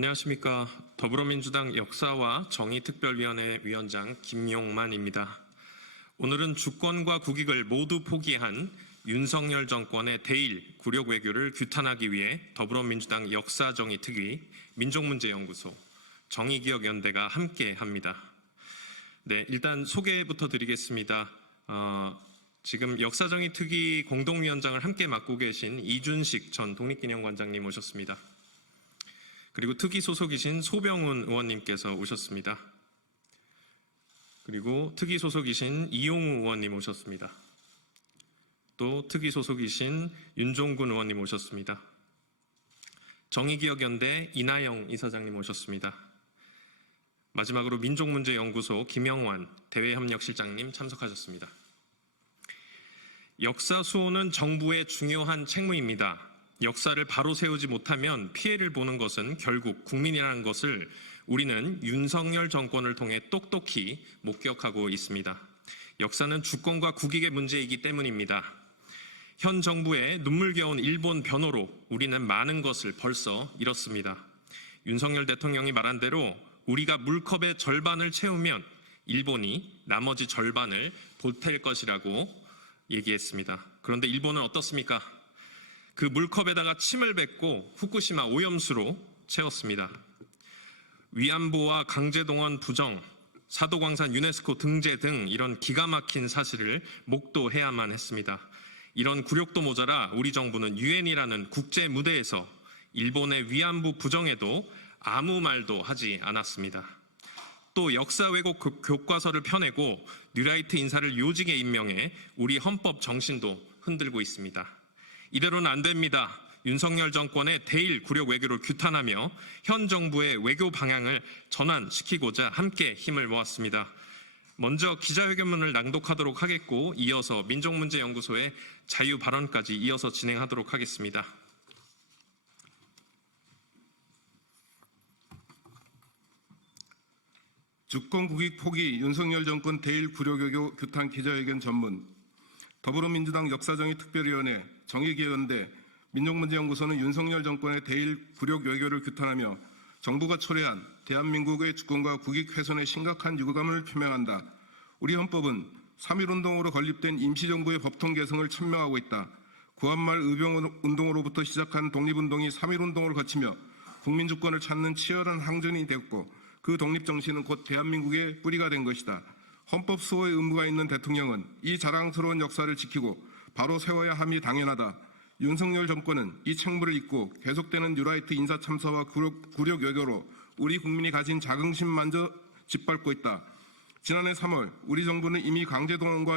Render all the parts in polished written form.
안녕하십니까. 더불어민주당 역사와 정의특별위원회 위원장 김용만입니다. 오늘은 주권과 국익을 모두 포기한 윤석열 정권의 대일 굴욕 외교를 규탄하기 위해 더불어민주당 역사정의특위, 민족문제연구소, 정의기억연대가 함께합니다. 네, 일단 소개부터 드리겠습니다. 지금 역사정의특위 공동위원장을 함께 맡고 계신 이준식 전 독립기념관장님 오셨습니다. 그리고 특위 소속이신 소병훈 의원님께서 오셨습니다. 그리고 특위 소속이신 이용우 의원님 오셨습니다. 또 특위 소속이신 윤종군 의원님 오셨습니다. 정의기억연대 이나영 이사장님 오셨습니다. 마지막으로 민족문제연구소 김영환 대외협력실장님 참석하셨습니다. 역사 수호는 정부의 중요한 책무입니다. 역사를 바로 세우지 못하면 피해를 보는 것은 결국 국민이라는 것을 우리는 윤석열 정권을 통해 똑똑히 목격하고 있습니다. 역사는 주권과 국익의 문제이기 때문입니다. 현 정부의 눈물겨운 일본 변호로 우리는 많은 것을 벌써 잃었습니다. 윤석열 대통령이 말한 대로 우리가 물컵의 절반을 채우면 일본이 나머지 절반을 보탤 것이라고 얘기했습니다. 그런데 일본은 어떻습니까? 그 물컵에다가 침을 뱉고 후쿠시마 오염수로 채웠습니다. 위안부와 강제동원 부정, 사도광산 유네스코 등재 등 이런 기가 막힌 사실을 목도해야만 했습니다. 이런 굴욕도 모자라 우리 정부는 유엔이라는 국제 무대에서 일본의 위안부 부정에도 아무 말도 하지 않았습니다. 또 역사 왜곡 교과서를 펴내고 뉴라이트 인사를 요직에 임명해 우리 헌법 정신도 흔들고 있습니다. 이대로는 안 됩니다. 윤석열 정권의 대일 굴욕 외교를 규탄하며 현 정부의 외교 방향을 전환시키고자 함께 힘을 모았습니다. 먼저 기자회견문을 낭독하도록 하겠고 이어서 민족문제연구소의 자유발언까지 이어서 진행하도록 하겠습니다. 주권 국익 포기 윤석열 정권 대일 굴욕 외교 규탄 기자회견 전문. 더불어민주당 역사정의특별위원회, 정의기억연대, 민족문제연구소는 윤석열 정권의 대일 굴욕 외교를 규탄하며 정부가 초래한 대한민국의 주권과 국익 훼손에 심각한 유감을 표명한다. 우리 헌법은 3.1운동으로 건립된 임시정부의 법통 개성을 천명하고 있다. 구한말 의병운동으로부터 시작한 독립운동이 3.1운동을 거치며 국민주권을 찾는 치열한 항전이 되었고 그 독립정신은 곧 대한민국의 뿌리가 된 것이다. 헌법 수호의 의무가 있는 대통령은 이 자랑스러운 역사를 지키고 바로 세워야 함이 당연하다. 윤석열 정권은 이 책무를 잊고 계속되는 뉴라이트 인사 참사와 굴욕 외교로 우리 국민이 가진 자긍심마저 짓밟고 있다. 지난해 3월 우리 정부는 이미 강제동원과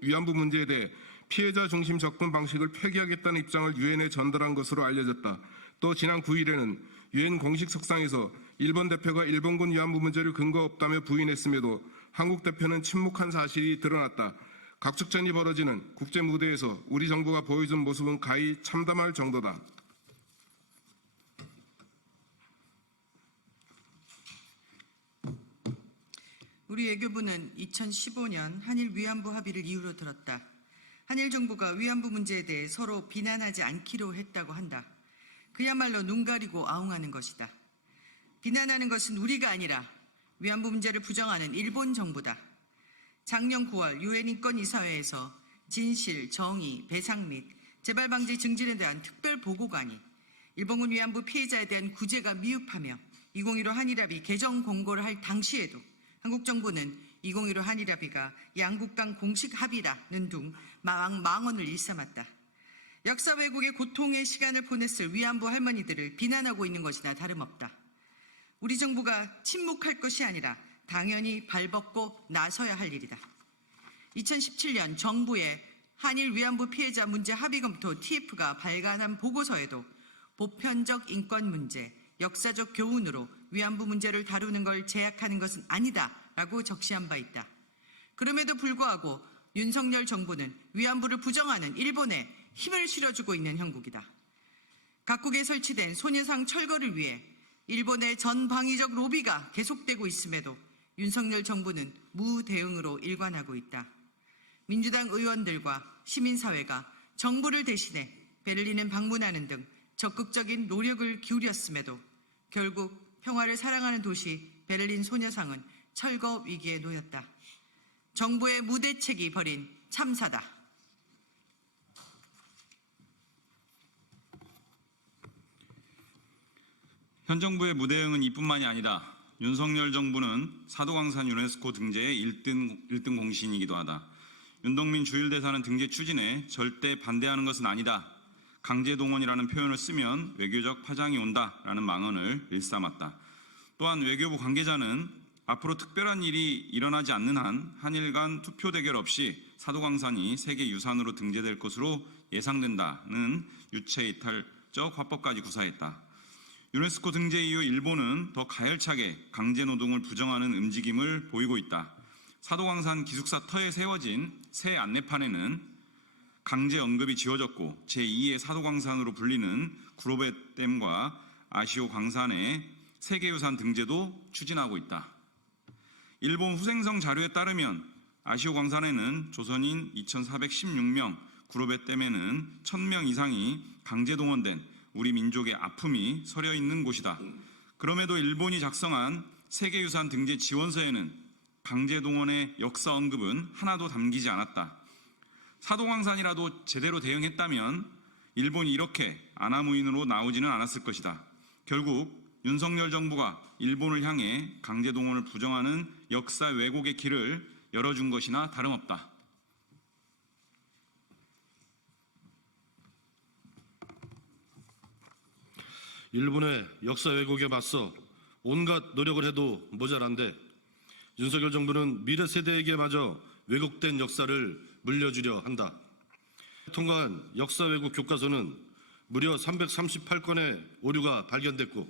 위안부 문제에 대해 피해자 중심 접근 방식을 폐기하겠다는 입장을 유엔에 전달한 것으로 알려졌다. 또 지난 9일에는 유엔 공식 석상에서 일본 대표가 일본군 위안부 문제를 근거 없다며 부인했음에도 한국 대표는 침묵한 사실이 드러났다. 각축전이 벌어지는 국제 무대에서 우리 정부가 보여준 모습은 가히 참담할 정도다. 우리 외교부는 2015년 한일 위안부 합의를 이유로 들었다. 한일 정부가 위안부 문제에 대해 서로 비난하지 않기로 했다고 한다. 그야말로 눈 가리고 아웅하는 것이다. 비난하는 것은 우리가 아니라 위안부 문제를 부정하는 일본 정부다. 작년 9월 유엔 인권이사회에서 진실, 정의, 배상 및 재발 방지 증진에 대한 특별 보고관이 일본군 위안부 피해자에 대한 구제가 미흡하며 2015 한일합의 개정 공고를 할 당시에도 한국 정부는 2015 한일합의가 양국 간 공식 합의라는 둥 망언을 일삼았다. 역사 왜곡의 고통의 시간을 보냈을 위안부 할머니들을 비난하고 있는 것이나 다름없다. 우리 정부가 침묵할 것이 아니라 당연히 발벗고 나서야 할 일이다. 2017년 정부의 한일 위안부 피해자 문제 합의 검토 TF가 발간한 보고서에도 보편적 인권 문제, 역사적 교훈으로 위안부 문제를 다루는 걸 제약하는 것은 아니다라고 적시한 바 있다. 그럼에도 불구하고 윤석열 정부는 위안부를 부정하는 일본에 힘을 실어주고 있는 형국이다. 각국에 설치된 소녀상 철거를 위해 일본의 전방위적 로비가 계속되고 있음에도 윤석열 정부는 무대응으로 일관하고 있다. 민주당 의원들과 시민사회가 정부를 대신해 베를린을 방문하는 등 적극적인 노력을 기울였음에도 결국 평화를 사랑하는 도시 베를린 소녀상은 철거 위기에 놓였다. 정부의 무대책이 벌인 참사다. 현 정부의 무대응은 이뿐만이 아니다. 윤석열 정부는 사도광산 유네스코 등재의 1등 공신이기도 하다. 윤동민 주일대사는 등재 추진에 절대 반대하는 것은 아니다. 강제동원이라는 표현을 쓰면 외교적 파장이 온다라는 망언을 일삼았다. 또한 외교부 관계자는 앞으로 특별한 일이 일어나지 않는 한 한일 간 투표 대결 없이 사도광산이 세계유산으로 등재될 것으로 예상된다는 유체이탈적 화법까지 구사했다. 유네스코 등재 이후 일본은 더 가열차게 강제노동을 부정하는 움직임을 보이고 있다. 사도광산 기숙사 터에 세워진 새 안내판에는 강제 언급이 지워졌고 제2의 사도광산으로 불리는 구로베댐과 아시오 광산의 세계유산 등재도 추진하고 있다. 일본 후생성 자료에 따르면 아시오 광산에는 조선인 2,416명, 구로베댐에는 1,000명 이상이 강제동원된 우리 민족의 아픔이 서려 있는 곳이다. 그럼에도 일본이 작성한 세계유산 등재 지원서에는 강제동원의 역사 언급은 하나도 담기지 않았다. 사도광산이라도 제대로 대응했다면 일본이 이렇게 아나무인으로 나오지는 않았을 것이다. 결국 윤석열 정부가 일본을 향해 강제동원을 부정하는 역사 왜곡의 길을 열어준 것이나 다름없다. 일본의 역사 왜곡에 맞서 온갖 노력을 해도 모자란데 윤석열 정부는 미래 세대에게마저 왜곡된 역사를 물려주려 한다. 통과한 역사 왜곡 교과서는 무려 338건의 오류가 발견됐고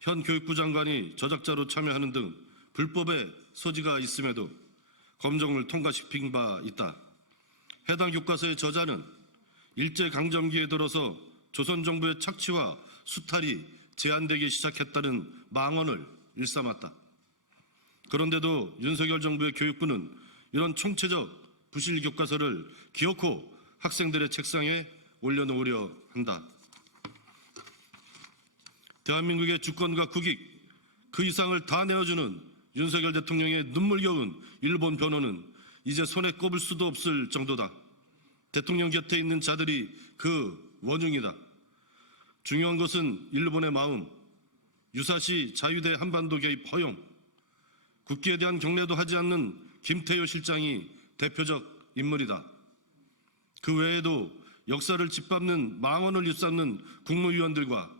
현 교육부 장관이 저작자로 참여하는 등 불법의 소지가 있음에도 검정을 통과시킨 바 있다. 해당 교과서의 저자는 일제강점기에 들어서 조선 정부의 착취와 수탈이 제한되기 시작했다는 망언을 일삼았다. 그런데도 윤석열 정부의 교육부는 이런 총체적 부실 교과서를 기어코 학생들의 책상에 올려놓으려 한다. 대한민국의 주권과 국익, 그 이상을 다 내어주는 윤석열 대통령의 눈물겨운 일본 변호는 이제 손에 꼽을 수도 없을 정도다. 대통령 곁에 있는 자들이 그 원흉이다. 중요한 것은 일본의 마음, 유사시 자유대 한반도 개입 허용, 국기에 대한 경례도 하지 않는 김태효 실장이 대표적 인물이다. 그 외에도 역사를 짓밟는 망언을 일삼는 국무위원들과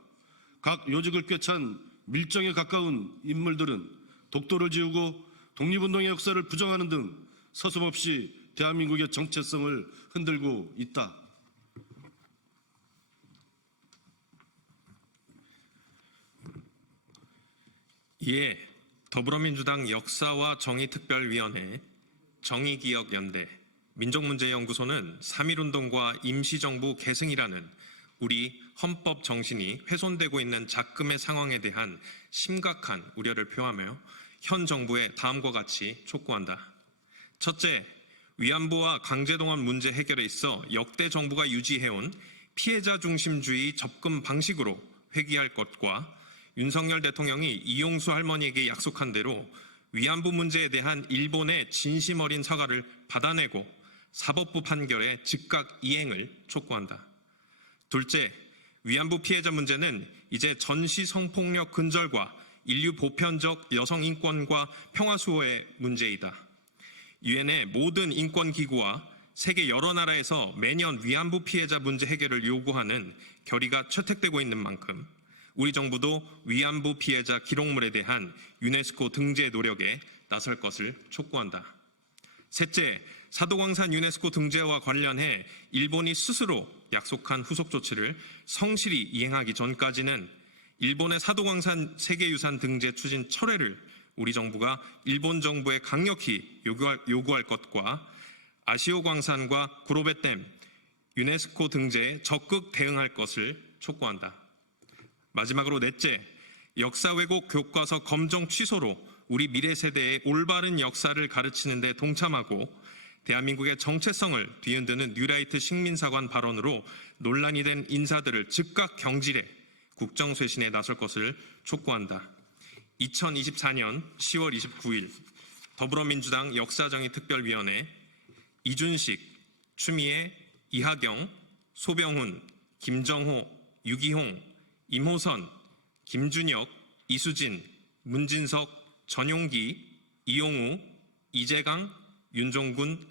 각 요직을 꿰찬 밀정에 가까운 인물들은 독도를 지우고 독립운동의 역사를 부정하는 등 서슴없이 대한민국의 정체성을 흔들고 있다. 이에 더불어민주당 역사와 정의특별위원회, 정의기억연대, 민족문제연구소는 3.1운동과 임시정부 계승이라는 우리 헌법 정신이 훼손되고 있는 작금의 상황에 대한 심각한 우려를 표하며 현 정부에 다음과 같이 촉구한다. 첫째, 위안부와 강제동원 문제 해결에 있어 역대 정부가 유지해온 피해자 중심주의 접근 방식으로 회귀할 것과 윤석열 대통령이 이용수 할머니에게 약속한 대로 위안부 문제에 대한 일본의 진심 어린 사과를 받아내고 사법부 판결의 즉각 이행을 촉구한다. 둘째, 위안부 피해자 문제는 이제 전시 성폭력 근절과 인류 보편적 여성 인권과 평화 수호의 문제이다. 유엔의 모든 인권 기구와 세계 여러 나라에서 매년 위안부 피해자 문제 해결을 요구하는 결의가 채택되고 있는 만큼 우리 정부도 위안부 피해자 기록물에 대한 유네스코 등재 노력에 나설 것을 촉구한다. 셋째, 사도광산 유네스코 등재와 관련해 일본이 스스로 약속한 후속 조치를 성실히 이행하기 전까지는 일본의 사도광산 세계유산 등재 추진 철회를 우리 정부가 일본 정부에 강력히 요구할 것과 아시오 광산과 구로베댐 유네스코 등재에 적극 대응할 것을 촉구한다. 마지막으로 넷째, 역사 왜곡 교과서 검정 취소로 우리 미래 세대의 올바른 역사를 가르치는 데 동참하고 대한민국의 정체성을 뒤흔드는 뉴라이트 식민사관 발언으로 논란이 된 인사들을 즉각 경질해 국정쇄신에 나설 것을 촉구한다. 2024년 10월 29일 더불어민주당 역사정의특별위원회 이준식, 추미애, 이하경, 소병훈, 김정호, 유기홍, 임호선, 김준혁, 이수진, 문진석, 전용기, 이용우, 이재강, 윤종군,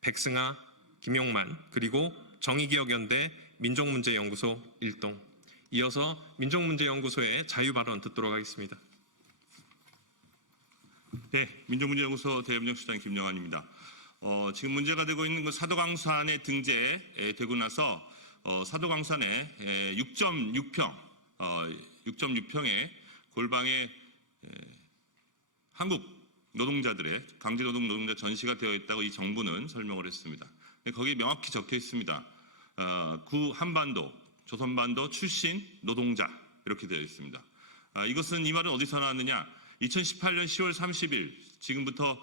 백승아, 김용만, 그리고 정의기억연대 민족문제연구소 일동. 이어서 민족문제연구소의 자유발언 듣도록 하겠습니다. 네, 민족문제연구소 대협력수장 김영환입니다. 지금 문제가 되고 있는 그 사도광산에 등재되고 나서 사도광산에 6.6평의 골방에 한국 노동자들의 강제노동 노동자 전시가 되어 있다고 이 정부는 설명을 했습니다. 거기에 명확히 적혀 있습니다. 구 한반도, 조선반도 출신 노동자 이렇게 되어 있습니다. 이것은 이 말은 어디서 나왔느냐? 2018년 10월 30일 지금부터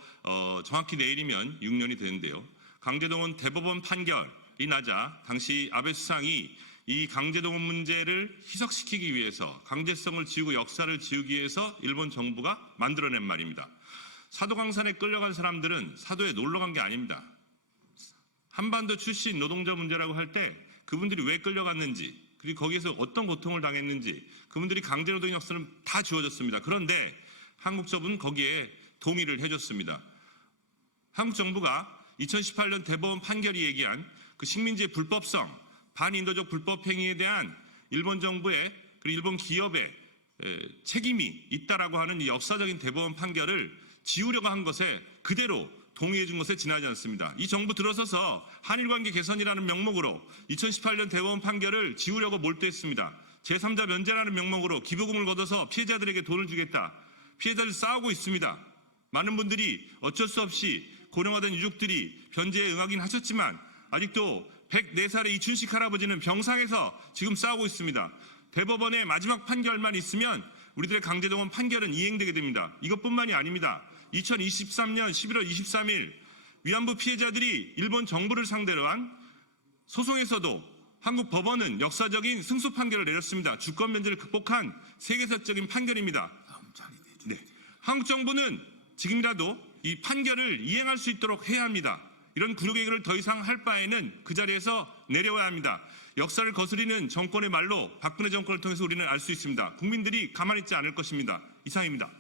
정확히 내일이면 6년이 되는데요. 강제동원 대법원 판결이 나자 당시 아베 수상이 이 강제동원 문제를 희석시키기 위해서 강제성을 지우고 역사를 지우기 위해서 일본 정부가 만들어낸 말입니다. 사도광산에 끌려간 사람들은 사도에 놀러간 게 아닙니다. 한반도 출신 노동자 문제라고 할 때 그분들이 왜 끌려갔는지 그리고 거기에서 어떤 고통을 당했는지 그분들이 강제노동 역사는 다 지워졌습니다. 그런데 한국 정부는 거기에 동의를 해줬습니다. 한국 정부가 2018년 대법원 판결이 얘기한 그 식민지의 불법성, 반인도적 불법 행위에 대한 일본 정부의 그리고 일본 기업의 책임이 있다라고 하는 이 역사적인 대법원 판결을 지우려고 한 것에 그대로 동의해 준 것에 지나지 않습니다. 이 정부 들어서서 한일관계 개선이라는 명목으로 2018년 대법원 판결을 지우려고 몰두했습니다. 제3자 면제라는 명목으로 기부금을 걷어서 피해자들에게 돈을 주겠다. 피해자들 싸우고 있습니다. 많은 분들이 어쩔 수 없이 고령화된 유족들이 변제에 응하긴 하셨지만 아직도 104살의 이춘식 할아버지는 병상에서 지금 싸우고 있습니다. 대법원의 마지막 판결만 있으면 우리들의 강제동원 판결은 이행되게 됩니다. 이것뿐만이 아닙니다. 2023년 11월 23일 위안부 피해자들이 일본 정부를 상대로 한 소송에서도 한국 법원은 역사적인 승소 판결을 내렸습니다. 주권 면제를 극복한 세계사적인 판결입니다. 네. 한국 정부는 지금이라도 이 판결을 이행할 수 있도록 해야 합니다. 이런 굴욕의 더 이상 할 바에는 그 자리에서 내려와야 합니다. 역사를 거스리는 정권의 말로 박근혜 정권을 통해서 우리는 알 수 있습니다. 국민들이 가만히 있지 않을 것입니다. 이상입니다.